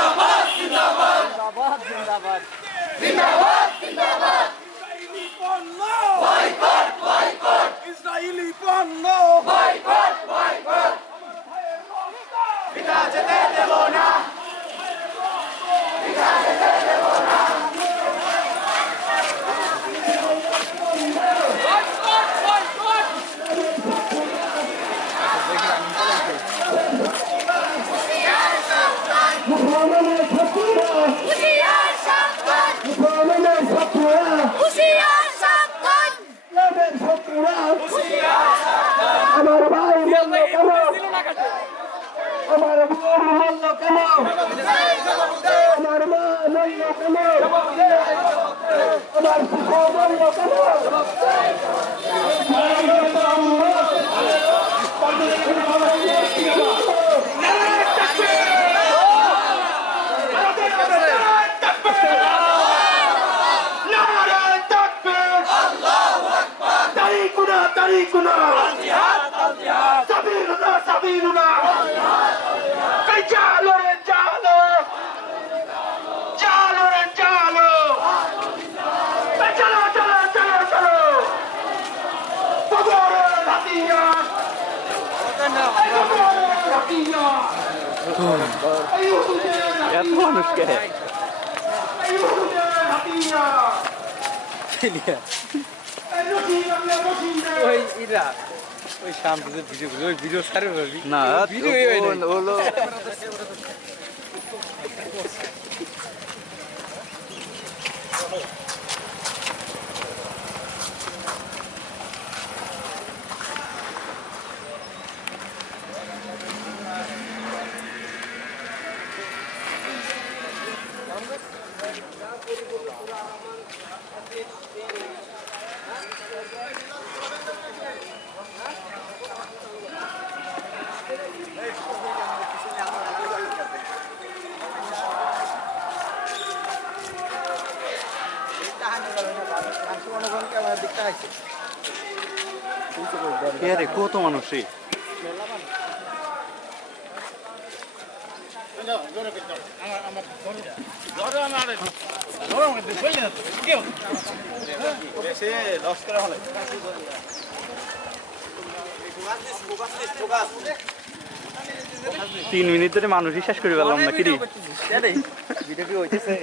জিন্দাবাদ জিন্দাবাদ জিন্দাবাদ জিন্দাবাদ জিন্দাবাদ ইসরায়েলি পণ্য বয়কট বয়কট ইসরায়েলি পণ্য বয়কট বয়কট পিতা যেতে দেব না পিতা যেতে দেব না হুঁশিয়ার সাবধান হুঁশিয়ার সাবধান আমার ভাই মূল্য কেন আমার বোন মূল্য কেন আমার মা মূল্য কেন আমার শিশু মূল্য কেন طريقنا سبيلنا سبيلنا رجالو رجالو جالو رجالو چلو چلو چلو چلو فغور الهدية فغور الهدية أيوه এত মানুষ কে أيوه الهدية ওই ইরা ওই সামনে যে ভিডিও ওই ভিডিও সারে ভাবি না ভিডিও হলো রে কত মানুষ রে তিন মিনিট ধরে মানুষ শেষ করে পেলাম না কি রে ভিডিও কি হইতেছে